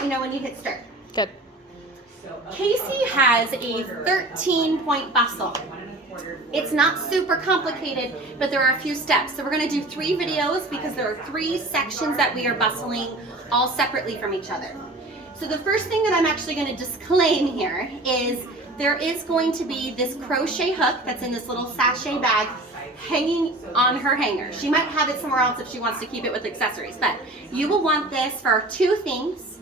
let me know when you hit start. Good. Kacie has a 13-point bustle. It's not super complicated, but there are a few steps. So we're going to do 3 videos because there are 3 sections that we are bustling all separately from each other. So the first thing that I'm actually going to disclaim here is there is going to be this crochet hook that's in this little sachet bag hanging on her hanger. She might have it somewhere else if she wants to keep it with accessories, but you will want this for 2 things.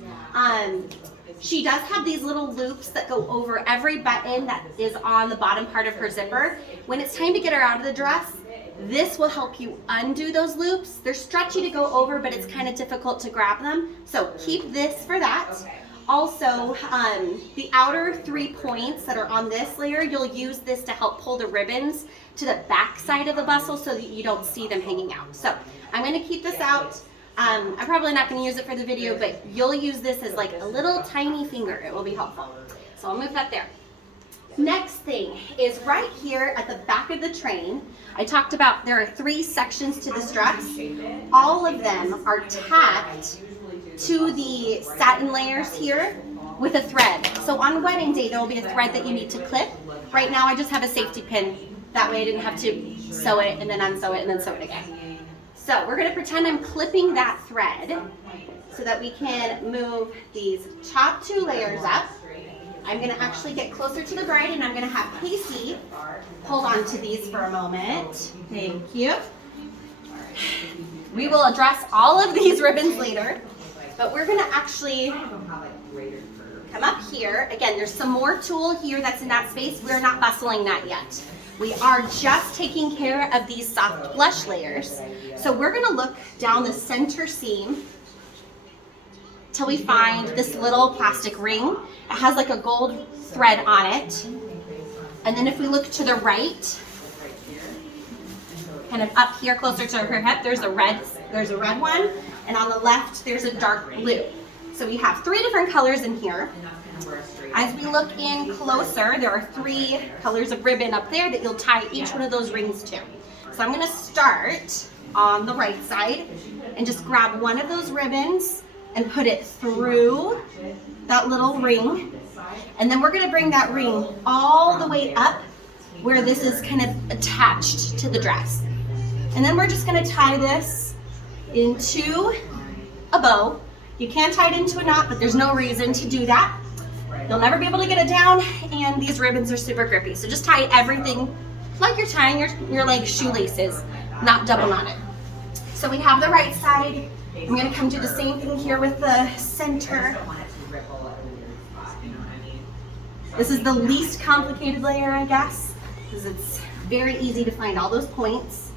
She does have these little loops that go over every button that is on the bottom part of her zipper. When it's time to get her out of the dress, this will help you undo those loops. They're stretchy to go over, but it's kind of difficult to grab them. So keep this for that. Also, the outer 3 points that are on this layer, you'll use this to help pull the ribbons to the back side of the bustle so that you don't see them hanging out. So I'm going to keep this out. I'm probably not going to use it for the video, but you'll use this as like a little tiny finger. It will be helpful. So I'll move that there. Next thing is right here at the back of the train. I talked about there are 3 sections to this dress. All of them are tacked to the satin layers here with a thread. So on wedding day, there will be a thread that you need to clip. Right now, I just have a safety pin. That way I didn't have to sew it and then unsew it and then sew it again. So we're going to pretend I'm clipping that thread so that we can move these top 2 layers up. I'm going to actually get closer to the bride and I'm going to have Kacie hold on to these for a moment. Thank you. We will address all of these ribbons later, but we're going to actually come up here. Again, there's some more tulle here that's in that space. We're not bustling that yet. We are just taking care of these soft blush layers. So we're going to look down the center seam till we find this little plastic ring. It has like a gold thread on it. And then if we look to the right, kind of up here closer to her hip, there's a red one. And on the left, there's a dark blue. So we have 3 different colors in here. As we look in closer, there are 3 colors of ribbon up there that you'll tie each one of those rings to. So I'm going to start on the right side and just grab one of those ribbons and put it through that little ring. And then we're going to bring that ring all the way up where this is kind of attached to the dress. And then we're just going to tie this into a bow. You can tie it into a knot, but there's no reason to do that. You'll never be able to get it down, and these ribbons are super grippy. So just tie everything like you're tying your like shoelaces, not double knotted. So we have the right side. I'm going to come do the same thing here with the center. This is the least complicated layer, I guess, because it's very easy to find all those points.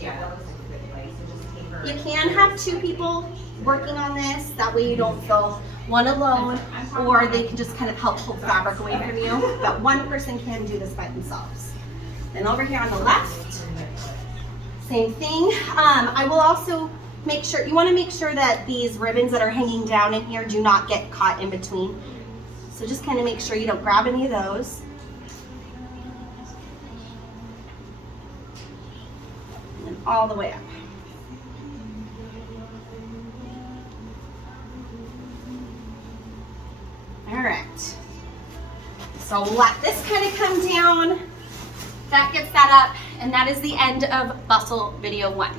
You can have 2 people working on this. That way you don't feel one alone, or they can just kind of help pull fabric away from you. But one person can do this by themselves. Then over here on the left, same thing. I will also make sure, you want to make sure that these ribbons that are hanging down in here do not get caught in between. So just kind of make sure you don't grab any of those. And then all the way up. All right, so let this kind of come down. That gets that up, and that is the end of bustle video 1.